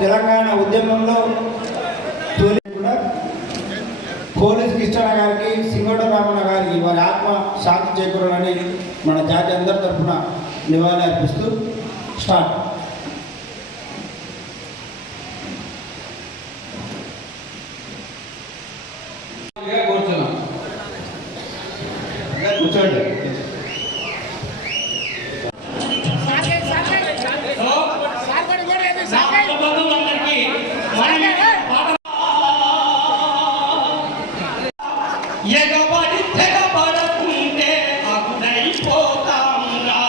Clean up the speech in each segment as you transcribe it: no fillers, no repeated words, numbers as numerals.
తెలంగాణ ఉద్యమంలో పోలీస్ కృష్ణ గారికి, సింగోడ రామన్న గారికి వారి ఆత్మ శాంతి చేకూరాలని మన జాతి అందరి తరఫున నివాళి అర్పిస్తూ స్టార్ట్. కూర్చోండి. ఎగబడి తెగబడకుంటే మగుడైపోతాంరా,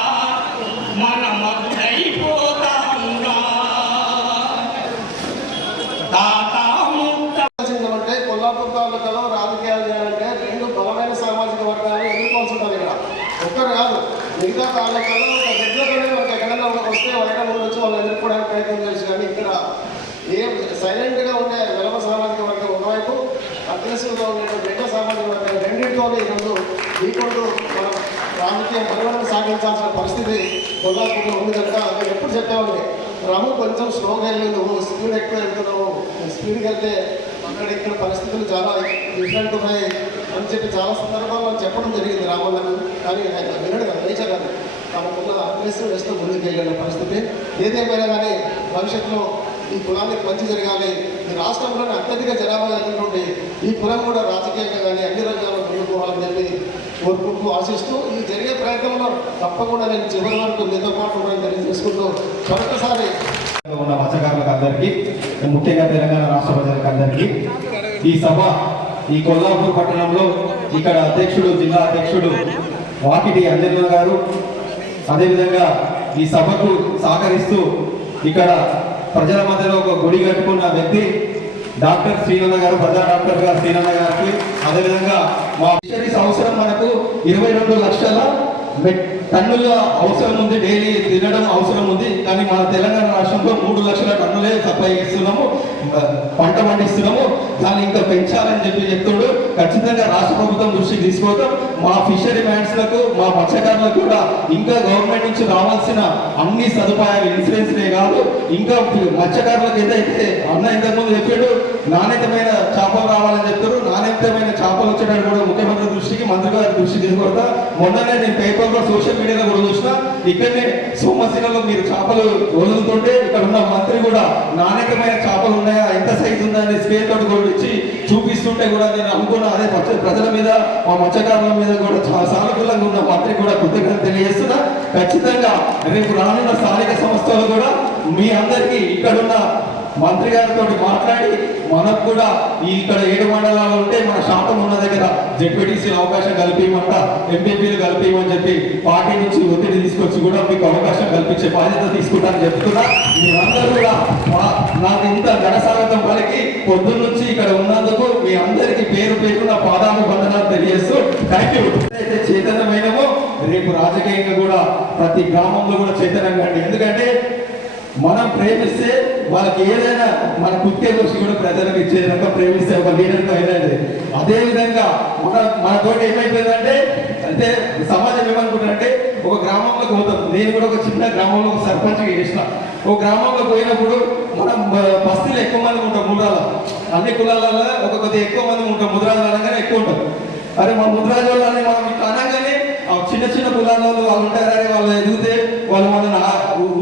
మన మగుడైపోతాంరా. అంటే కొల్లాపూర్ తాలూకాలో రాజకీయాలు చేయాలంటే రెండు బలమైన సామాజిక వర్గాలు ఎదుర్కోవాల్సి ఉంటుంది. ఇక్కడ ఒక్కరు కాదు, మిగతా తాలూకాలో ఒక దగ్గరలోనే మనకి ఎక్కడైనా వస్తే వాళ్ళైనా ముందు వచ్చి వాళ్ళు ఎదుర్కోవడానికి ప్రయత్నం చేసి, కానీ ఇక్కడ ఏం సైలెంట్గా ఉండే వెలమ సామాజిక వర్గం ఒకవైపు, అగ్రెసివ్గా ఉండేటువంటి రెండో సామాజిక వర్గం, రెండింటిలోనే ఈరోజు ఈకొంటూ మనం రాజకీయ మనుగడను సాగించాల్సిన పరిస్థితి కొల్లాపూర్లో ఉంది కనుక నేను ఎప్పుడు చెప్పామని, రము కొంచెం స్లోగా వెళ్ళి నువ్వు స్పీడ్ ఎక్కువ వెళ్తున్నావు, స్పీడ్కి వెళ్తే అక్కడ ఇక్కడ పరిస్థితులు చాలా డిఫరెంట్ ఉన్నాయి అని చెప్పి చాలా సందర్భాల్లో చెప్పడం జరిగింది రామన్నకు. కానీ ఆయన వినడు కదా, నేచర్ అది తమకున్న అగ్రెసివ్ వేస్తూ ముందుకు వెళ్ళిన పరిస్థితి. ఏదేమైనా కానీ భవిష్యత్తులో ఈ కులానికి మంచి జరగాలి, ఈ రాష్ట్రంలోనే అత్యధిక జనాభా కలిగినటువంటి ఈ కులం కూడా రాజకీయంగా కానీ అన్ని రంగాల్లో ముందుకోవాలని చెప్పి కోరుకుంటూ ఆశిస్తూ ఈ జరిగే ప్రయత్నంలో తప్పకుండా నేను చివరి వరకు మీతో పాటు ఉన్నాను తెలియజేసుకుంటూ మరొకసారి ఉన్న మత్స్యకారులకు అందరికీ, ముఖ్యంగా తెలంగాణ రాష్ట్ర ప్రజలకు అందరికీ ఈ సభ ఈ కొల్లాపూర్ పట్టణంలో ఇక్కడ అధ్యక్షుడు, జిల్లా అధ్యక్షుడు వాకిటి అంజన్న గారు, అదేవిధంగా ఈ సభకు సహకరిస్తూ ఇక్కడ ప్రజల మధ్యలో ఒక గుడి కట్టుకున్న వ్యక్తి డాక్టర్ శ్రీనంద గారు, ప్రజా డాక్టర్ గారు శ్రీనంద గారికి, అదేవిధంగా మా ఫిషరీస్ అవసరం మనకు 22 లక్షల టన్నుల అవసరం ఉంది, డైలీ తినడం అవసరం ఉంది. కానీ మన తెలంగాణ రాష్ట్రంలో 3 లక్షల టన్నులే సప్లై ఇస్తున్నాము, పంట పండిస్తున్నాము. దాన్ని ఇంకా పెంచాలని చెప్పి చెప్తుండు. ఖచ్చితంగా రాష్ట్ర ప్రభుత్వం దృష్టికి తీసుకోవడం, మా ఫిషరీ మ్యాన్స్లకు, మా మత్స్యకారులకు కూడా ఇంకా గవర్నమెంట్ నుంచి రావాల్సిన అన్ని సదుపాయాలు, ఇన్సూరెన్స్లే కాదు, ఇంకా మత్స్యకారులకు ఏదైతే అన్న ఇంతకుముందు చెప్పాడు, నాణ్యతమైన చేపలు రావాలని చెప్తారు. నాణ్యతమైన చేపలు వచ్చేటప్పుడు కూడా ముఖ్యమంత్రి దృష్టికి, మంత్రి గారి దృష్టికి తీసుకొడతా. మొన్ననే నేను పేపర్లో, సోషల్ మీడియాలో కూడా చూసిన, ఇక్కడనే సోమశిలలో మీరు చేపలు వదులుతుంటే ఇక్కడ ఉన్న మంత్రి కూడా నాణ్యతమైన చేపలు ఉన్నాయా, ఎంత సైజు ఉందని స్కేల్ తోటి కూడా ఇచ్చి చూపిస్తుంటే కూడా నేను అనుకున్నా, అదే ప్రజల మీద, మా మత్స్యకారుల మీద కూడా చాలా సానుకూలంగా ఉన్న మంత్రి కూడా కృతజ్ఞత తెలియజేస్తున్నా. ఖచ్చితంగా రేపు రానున్న స్థానిక సంస్థలు కూడా మీ అందరికీ ఇక్కడున్న మంత్రి గారితో మాట్లాడి మనకు కూడా ఇక్కడ 7 మండలాలు ఉంటే మన శాతం ఉన్న దగ్గర జెడ్పీటీసీలు అవకాశం కల్పించమంట, ఎంపీపీలు కల్పించమని చెప్పి పార్టీ నుంచి ఒత్తిడి తీసుకొచ్చి కూడా మీకు అవకాశం కల్పించే బాధ్యత తీసుకుంటానని చెప్తున్నా. మీరందరూ కూడా నాకు ఇంత ఘనస్వాగతం పలికి పొద్దున్న నుంచి ఇక్కడ ఉన్నందుకు మీ అందరికీ పేరు పేరున పాదాభివందనాలు తెలియజేస్తూ థ్యాంక్ యూ. అయితే చైతన్యమైనమో రేపు రాజకీయంగా కూడా ప్రతి గ్రామంలో కూడా చైతన్యంగా అండి. ఎందుకంటే మనం ప్రేమిస్తే వాళ్ళకి ఏదైనా మన కుక్కే దృష్టి కూడా ప్రజలకు ఇచ్చేదాకా ప్రేమిస్తే ఒక లీడర్తో అయినది. అదేవిధంగా మనతోటి ఏమైపోయిందంటే, అంటే సమాజం ఏమనుకుంటారంటే, ఒక గ్రామంలోకి పోతాం. నేను కూడా ఒక చిన్న గ్రామంలో ఒక సర్పంచ్గా చేసిన. ఒక గ్రామంలో పోయినప్పుడు మనం బస్తీలో ఎక్కువ మంది ఉంటాం, ముద్రాల అన్ని కులాలలో ఒక కొద్దిగా ఎక్కువ మంది ఉంటాం, ముద్రాలు అనగానే ఎక్కువ ఉంటాం. అరే మా ముద్రాజు వాళ్ళని మనం ఇట్లా అనగానే చిన్న చిన్న కులాలలో వాళ్ళు ఉంటారు, అరే వాళ్ళు ఎదిగితే వాళ్ళు మన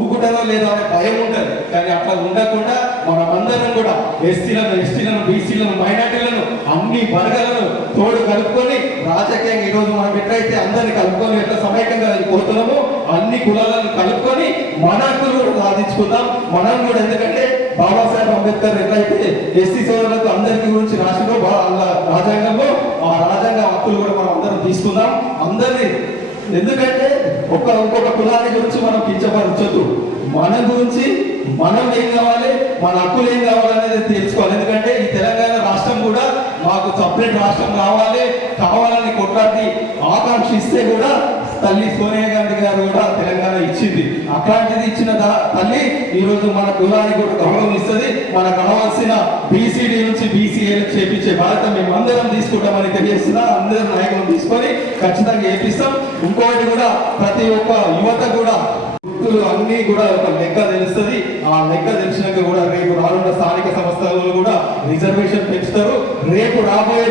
ఊకుంటారో లేదో అనే భయం ఉంటుంది. కానీ అట్లా ఉండకుండా మనమందరం కూడా ఎస్టీలను, బీసీలను, మైనార్టీలను, అన్ని వర్గాలను తోడు కలుపుకొని రాజకీయంగా ఈరోజు మనం ఎట్లయితే అందరినీ కలుపుకొని ఎట్లా సమైక్యంగా పోతున్నామో అన్ని కులాలను కలుపుకొని మన హక్కులు కూడా సాధించుకుందాం మనం కూడా. ఎందుకంటే బాబాసాహెబ్ అంబేద్కర్ ఎట్లయితే ఎస్టీ సోదరులకు అందరికీ గురించి రాసిందో రాజ్యాంగంలో, ఆ రాజ్యాంగ హక్కులు కూడా మనం అందరం తీసుకుందాం అందరినీ. ఎందుకంటే ఇంకొక కులాన్ని గురించి మనం కించపరచొద్దు, మన గురించి మనం ఏం కావాలి, మన హక్కులు ఏం కావాలనేది తెలుసుకోవాలి. ఎందుకంటే ఈ తెలంగాణ రాష్ట్రం కూడా మాకు సపరేట్ రాష్ట్రం కావాలని కొట్లాడి ఆకాంక్షిస్తే కూడా తల్లి సోనియా గాంధీ గారు కూడా తెలంగాణ ఇచ్చింది. అట్లాంటిది ఇచ్చిన తల్లి ఈ రోజు మన కులానికి కూడా గౌరవం ఇస్తుంది. మనకు కావాల్సిన బీసీడీ నుంచి బీసీఏలకు చేపించే బాధ్యత మేము అందరం తీసుకుంటామని తెలియజేస్తున్నా. అందరం నాయకులు తీసుకొని ఖచ్చితంగా చేపిస్తాం. ఇంకొకటి కూడా ప్రతి ఒక్క యువత కూడా గుర్తులు అన్ని కూడా ఒక లెక్క తెలుస్తుంది. ఆ లెక్క తెలిసినాక కూడా రేపు రానున్న స్థానిక సంస్థలలో కూడా రిజర్వేషన్ పెంచుతారు. రేపు రాబోయే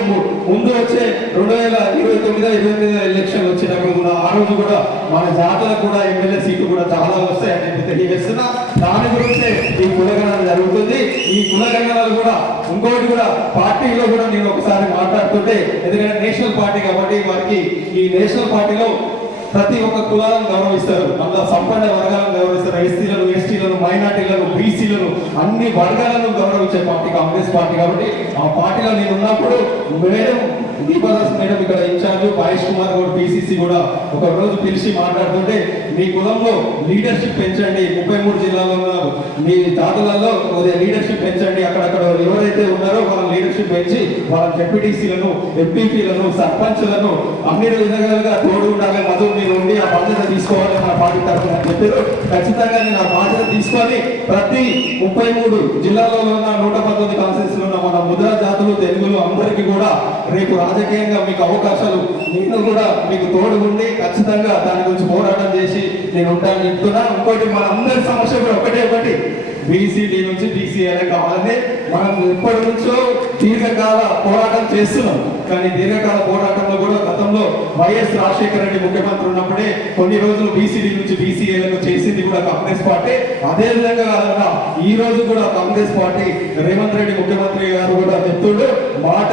ముందు వచ్చే 2029 ఎలక్షన్ వచ్చినప్పుడు కూడా ఆ రోజు కూడా మన జాతులకు కూడా ఎమ్మెల్యే సీట్లు కూడా చాలా వస్తాయని చెప్పి తెలియజేస్తున్నా. దాని గురించే ఈ కులగణన జరుగుతుంది. ఈ కులగణనలు కూడా ఇంకోటి కూడా పార్టీలో కూడా నేను ఒకసారి మాట్లాడుతుంటే, ఎందుకంటే నేషనల్ పార్టీ కాబట్టి వారికి ఈ నేషనల్ పార్టీలో ప్రతి ఒక్క కులాలను గౌరవిస్తారు. అందులో సంపన్న వర్గాలను గౌరవిస్తారు. ఎస్సీలను, ఎస్టీలను, మైనార్టీలను, బీసీలను అన్ని వర్గాలను గౌరవించే పార్టీ కాంగ్రెస్ పార్టీ. కాబట్టి ఆ పార్టీలో నేను ఉన్నప్పుడు మేడం దీపాదాస్ మేడం ఇక్కడ ఇన్ఛార్జ్ మహేష్ కుమార్ గౌడ్ పిసిసి కూడా ఒక రోజు పిలిచి మాట్లాడుతుంటే, మీ కులంలో లీడర్షిప్ పెంచండి, 33 జిల్లాల్లో ఉన్నారు, మీ జాతులలో లీడర్షిప్ పెంచండి, అక్కడక్కడ ఎవరైతే ఉన్నారో వాళ్ళ లీడర్షిప్ పెంచి వాళ్ళ డెప్యూటీసీలను, ఎంపీపీలను, సర్పంచ్లను అన్ని విధాలుగా తోడు ఉండాలి. మధు మీరు ఉండి ఆ బాధ్యత తీసుకోవాలి మన పార్టీ తరఫున చెప్పారు. ఖచ్చితంగా నేను ఆ బాధ్యత తీసుకొని ప్రతి 33 జిల్లాల్లో ఉన్న 119 కాన్స్టిట్యూన్సీలో ఉన్న మన ముద్రా జాతులు, తెలుగులు అందరికీ కూడా రేపు రాజకీయంగా మీకు అవకాశాలు, నేను కూడా మీకు తోడు ఉండి ఖచ్చితంగా దాని గురించి పోరాటం చేసి నేను ఉంటానని చెప్తున్నా. ఇంకోటి మన అందరి సమస్య కూడా ఒకటి బీసీడీ నుంచి బీసీఏ కావాలని మనం ఎప్పటి నుంచో దీర్ఘకాల పోరాటం చేస్తున్నాం. కానీ దీర్ఘకాల పోరాటంలో కూడా గతంలో వైఎస్ రాజశేఖర రెడ్డి ముఖ్యమంత్రి ఉన్నప్పుడే కొన్ని రోజులు బీసీడీ నుంచి బీసీఏలకు చేసింది కూడా కాంగ్రెస్ పార్టీ. అదే విధంగా కాకుండా ఈ రోజు కూడా కాంగ్రెస్ పార్టీ రేవంత్ రెడ్డి ముఖ్యమంత్రి గారు కూడా చెప్తుండే మాట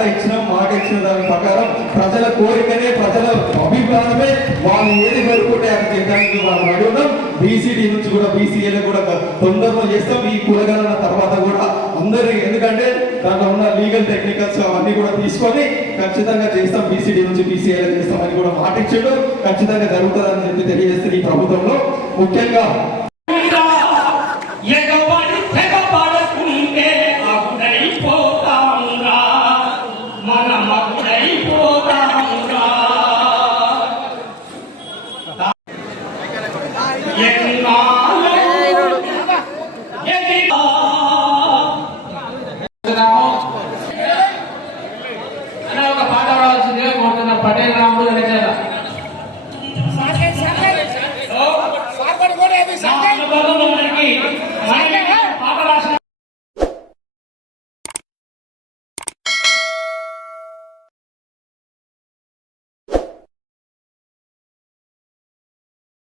ఇచ్చిన దాని ప్రకారం ప్రజల కోరికనే, ప్రజల అభిప్రాయమే వాళ్ళు ఏది కోరుకుంటే అది చేయడానికి మనం రెడీ ఉన్నాం. బీసీడీ నుంచి కూడా బీసీఏలకు కూడా తొందరలో చేస్తాం. ఈ కులగణన తర్వాత కూడా అందరి, ఎందుకంటే దాంట్లో ఉన్న లీగల్ టెక్నికల్స్ అవన్నీ కూడా తీసుకొని ఖచ్చితంగా చేస్తాం. బీసీడీ నుంచి బీసీఏ చేస్తామని కూడా మాట ఇచ్చాడు. ఖచ్చితంగా జరుగుతుందని చెప్పి తెలియజేస్తే ఈ ప్రభుత్వంలో ముఖ్యంగా